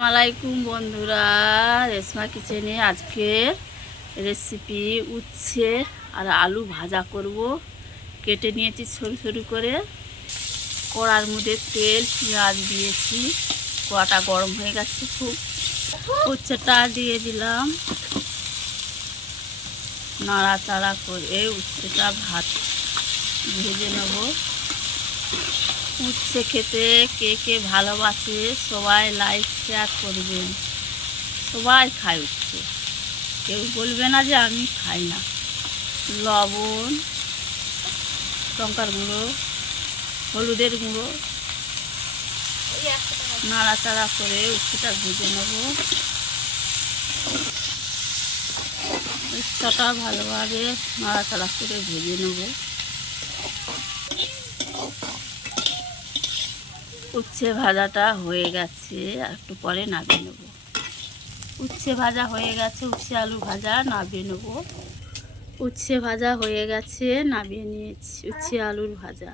আসসালামাইকুম বন্ধুরা, রেশমা কিচেনে আজকের রেসিপি উচ্ছে আর আলু ভাজা করব। কেটে নিয়েছি সরু সরু করে। কড়ার মধ্যে তেল পেঁয়াজ দিয়েছি। কড়াটা গরম হয়ে গেছে খুব। উচ্ছেটা দিয়ে দিলাম, নাড়াচাড়া করে উচ্ছেটা ভেজে নেব। উচ্ছে খেতে কে কে ভালোবাসে সবাই লাইক শেয়ার করবেন। সবাই খায় উচ্ছে, কেউ বলবে না যে আমি খাই না। লবণ, লঙ্কার গুঁড়ো, হলুদের গুঁড়ো নাড়াচাড়া করে উচ্ছেটা ভেজে নেব। উচ্ছেটা ভালোভাবে নাড়াচাড়া করে ভেজে নেব। উচ্ছে ভাজাটা হয়ে গেছে, একটু পরে নামিয়ে নেব। উচ্ছে ভাজা হয়ে গেছে, উচ্ছে আলু ভাজা নামিয়ে নেব। উচ্ছে ভাজা হয়ে গেছে, নামিয়ে নিয়েছি উচ্ছে আলুর ভাজা।